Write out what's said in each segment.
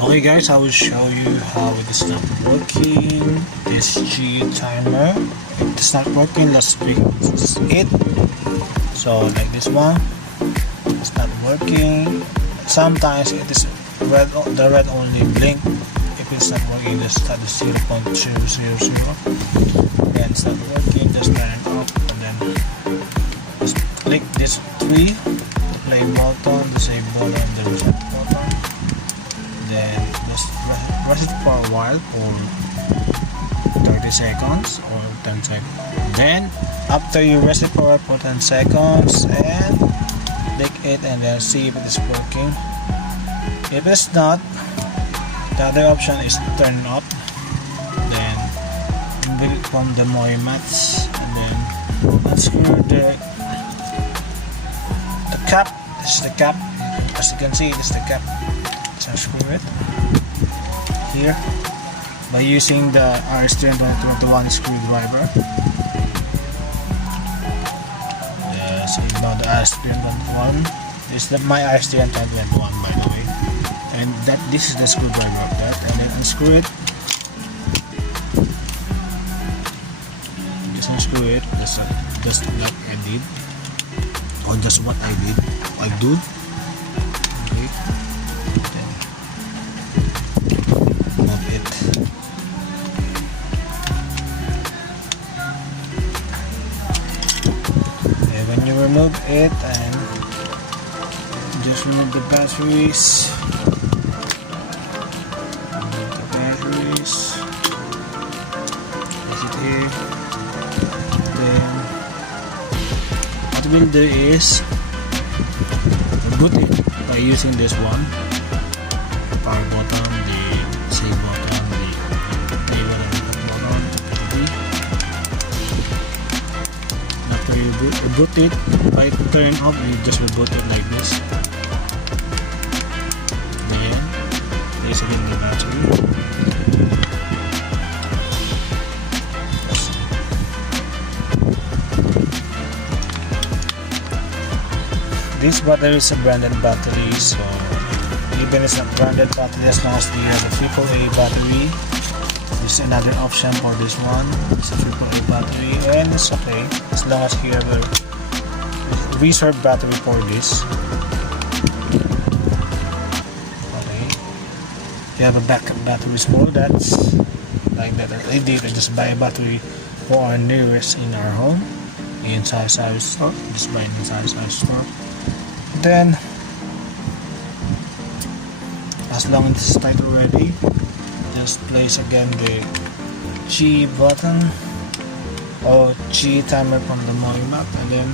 Okay guys, I will show you how it is not working. This G timer, if it's not working, let's fix it. So like this one, it's not working. Sometimes it is red, the red only blink. If it's not working, just start the 0.000. Then it's not working, just turn it off and then just click this 3, the play button, the save button, the reset button. Then just rest it for a while for 30 seconds or 10 seconds. Then after you rest it for 10 seconds and click it and then see if it is working. If it's not, the other option is to turn it off. Then remove it from the mats and then unscrew the cap. This is the cap. As you can see, this is the cap. Unscrew it here by using the RS-2021 screwdriver. So you know the RS-2021. This is my RS-2021 by the way, and this is the screwdriver of that. And then unscrew it. Just unscrew it, just like I did, or just what I did. Okay. When you remove it and just remove the batteries, place it here. Then what we'll do is boot it by using this one, the power button, the save button, the play button. After you boot it, by turn off, you just reboot it like this. Then place again the battery. This battery is a branded battery, so even it's a branded battery, as long as we have a AAA battery, this is another option for this one. It's a AAA battery and it's okay as long as you have a reserve battery for this. Okay, you have a backup batteries for that, like that. I did, I just buy a battery for our nearest in our home inside our store. Just buy it inside our store. Then as long as it's tight already, just place again the G button or G timer from the map and then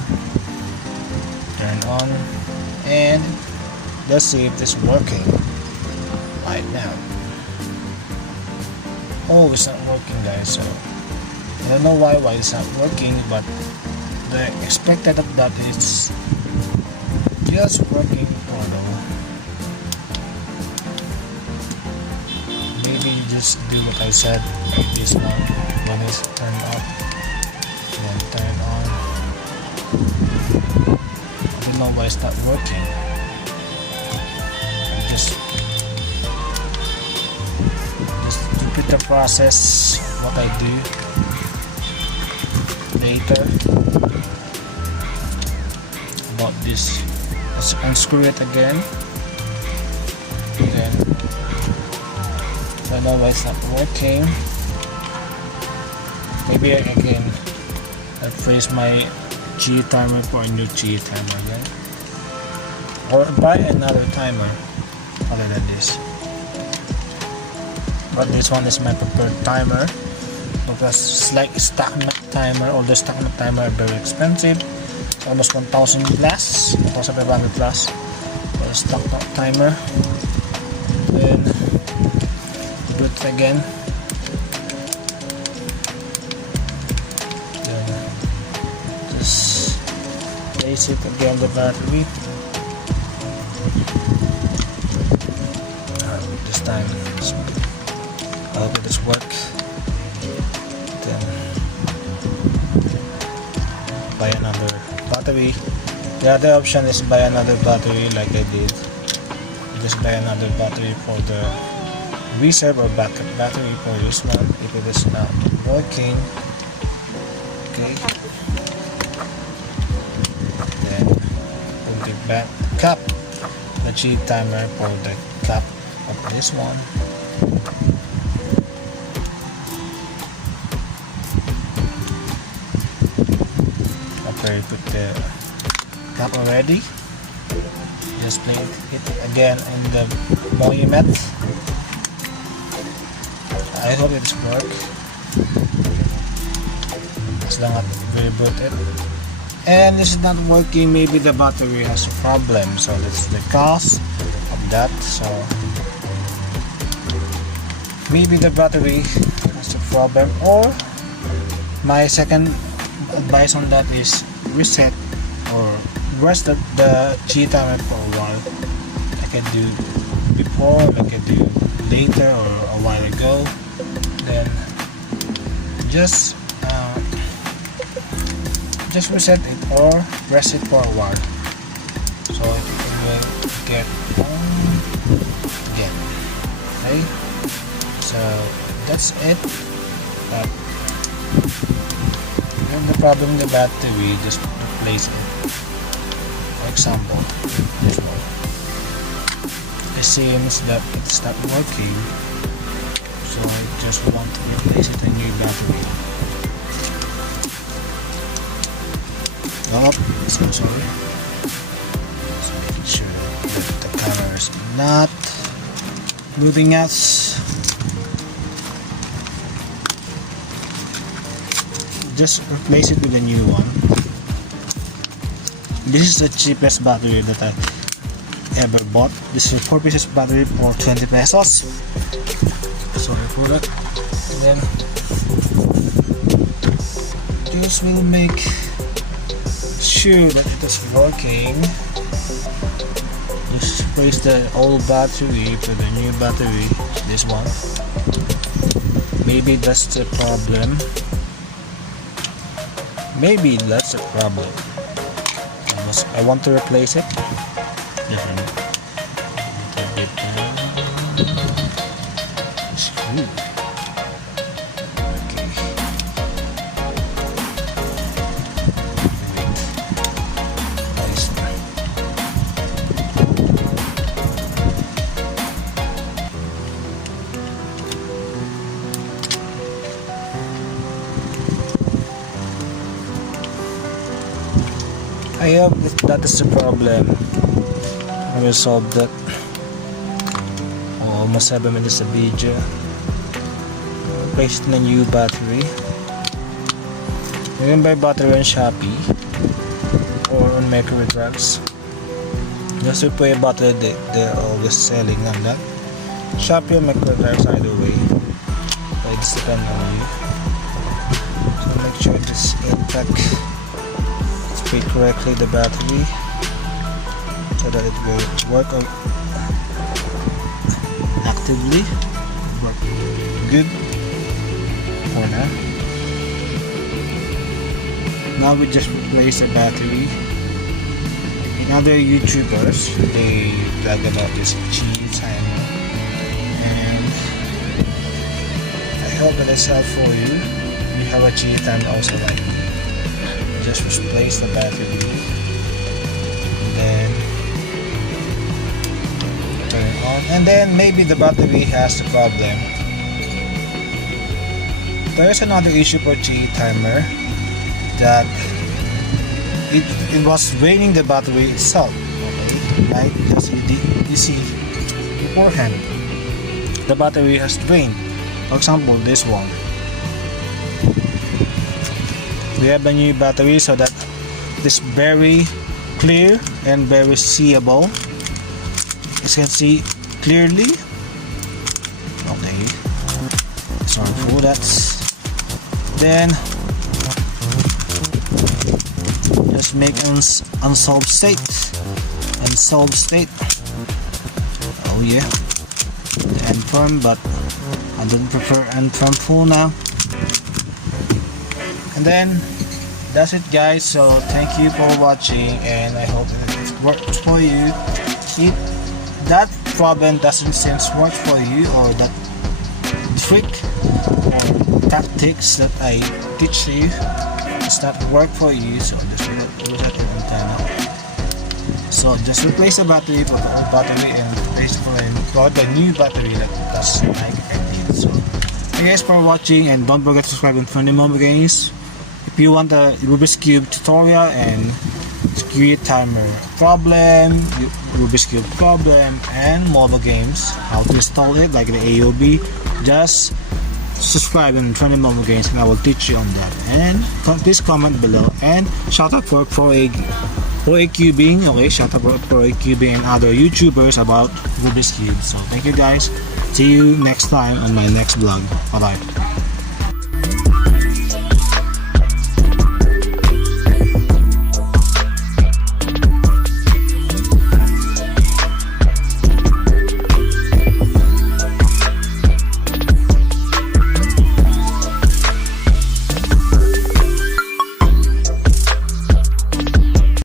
turn on and let's see if it's working right now. Oh, it's not working guys, so I don't know why it's not working, but the expected of that is just working for now. Maybe you just do what I said, like this one, when it's turned off, then turn on. I don't know why it's not working. Just repeat the process, what I do later about this. Let's unscrew it again. Then I don't know why it's not working. Maybe I can replace my G timer for a new G timer again, or buy another timer other than this. But this one is my preferred timer because it's like stock nut timer. All the stock nut timer are very expensive. It's almost 1,000 plus, 1,500 plus for a stock nut timer. Then do it again. Then just place it again the battery. This time I hope it does work. Then buy another battery. The other option is buy another battery like I did. just buy another battery for the reserve or backup battery for this one if it is not working. Okay, then put the cap, the cheat timer for the cap of this one. Okay, put the cap already. Just play it again in the Mobagames. I hope it's work as long as we reboot it. And this is not working, maybe the battery has a problem, so that's the cause of that. So maybe the battery has a problem, or my second advice on that is reset or rest the G timer for a while. I can do before, I can do later or a while ago. Then just reset it or rest it for a while, so it will get on again. Okay, so that's it. When the problem in the battery, just replace it. For example, this one. It seems that it's not working, so I just want to replace it with a new battery. Oh, so sorry. Just making sure that the camera is not moving us. Just replace it with a new one. This is the cheapest battery that I ever bought. This is a 4 pieces battery for 20 pesos. Sorry for that. And then this will make sure that it is working. Just replace the old battery for the new battery. This one. Maybe that's the problem. Maybe that's the problem. I want to replace it. Definitely. Screw. Okay. Nice. I hope that is the problem. I will solve that. Oh, almost 7 minutes of video. Replace it in a new battery. You can buy battery on Shopee or on Mercury Drugs. Just to pay a battery they're always selling on that. Shopee or Mercury Drugs, either way. But it depends on you. So make sure it is intact. Fit correctly the battery so that it will work actively, work good for now. Now we just replace the battery. In other YouTubers, they blog about this QiYi timer, and I hope that it's helpful for you. You have a QiYi timer also like me. Just replace the battery and then turn it on, and then maybe the battery has the problem. There is another issue for QiYi timer, that it was draining the battery itself. Okay, right? As you see beforehand, the battery has drained. For example, this one. We have a new battery, so that this very clear and very seeable. You can see clearly. Okay, sorry for that. Then just make unsolved state. Oh yeah, end firm, but I don't prefer end firm full now. And then that's it, guys. So thank you for watching, and I hope that it works for you. If that problem doesn't seem to work for you, or that trick or tactics that I teach you does not work for you, so just reset the antenna. So just replace the battery for the old battery and replace for the new battery like that's like I did. So thanks for watching, and don't forget to subscribe and friendly Mobagames. If you want the Rubik's Cube tutorial and QiYi timer problem, Rubik's Cube problem, and Mobagames, how to install it like the AOB, just subscribe and friendly Mobagames and I will teach you on that. And please comment below, and shout out for a QiYi, okay, shout out for a QiYi and other YouTubers about Rubik's Cube. So thank you guys, see you next time on my next vlog. Bye bye.